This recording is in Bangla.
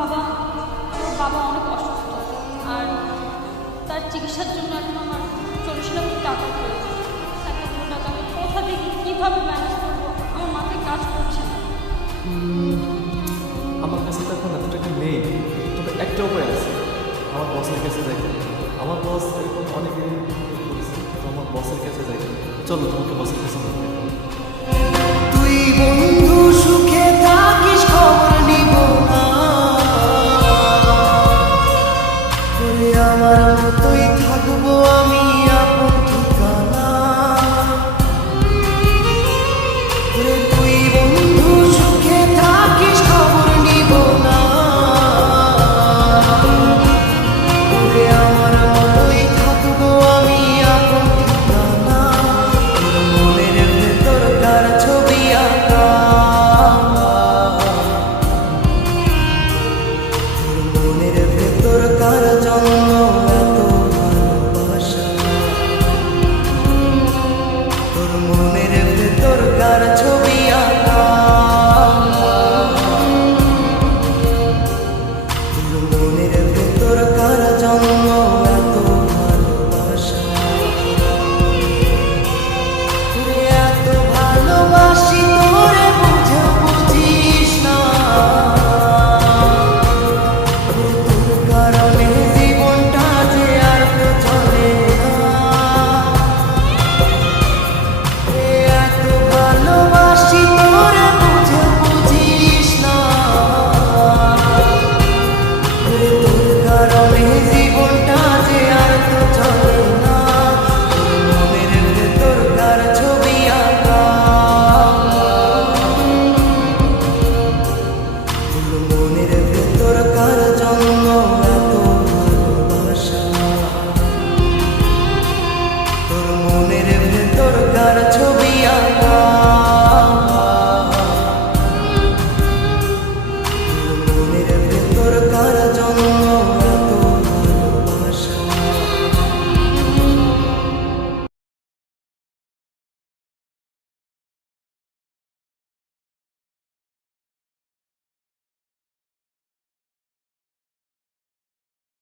বাবা আমার বাবা অনেক অসুস্থ আর তার চিকিৎসার জন্য এখন আমার চল্লিশ লাখ টাকা প্রয়োজন। এতগুলো টাকা আমি কোথা থেকে কীভাবে ম্যানেজ করব? আমার মাথায় কাজ করছে না। আমার কাছে তো এখন এত টাকা নেই তবে একটা উপায় আছে। আমার বসের কাছে যাই। আমার বস এরকম অনেক দিন তো আমার বসের কাছে যাই। চলো তোমাকে বসের কাছে তুই বন্ধু আমার মতোই থাকব আমি।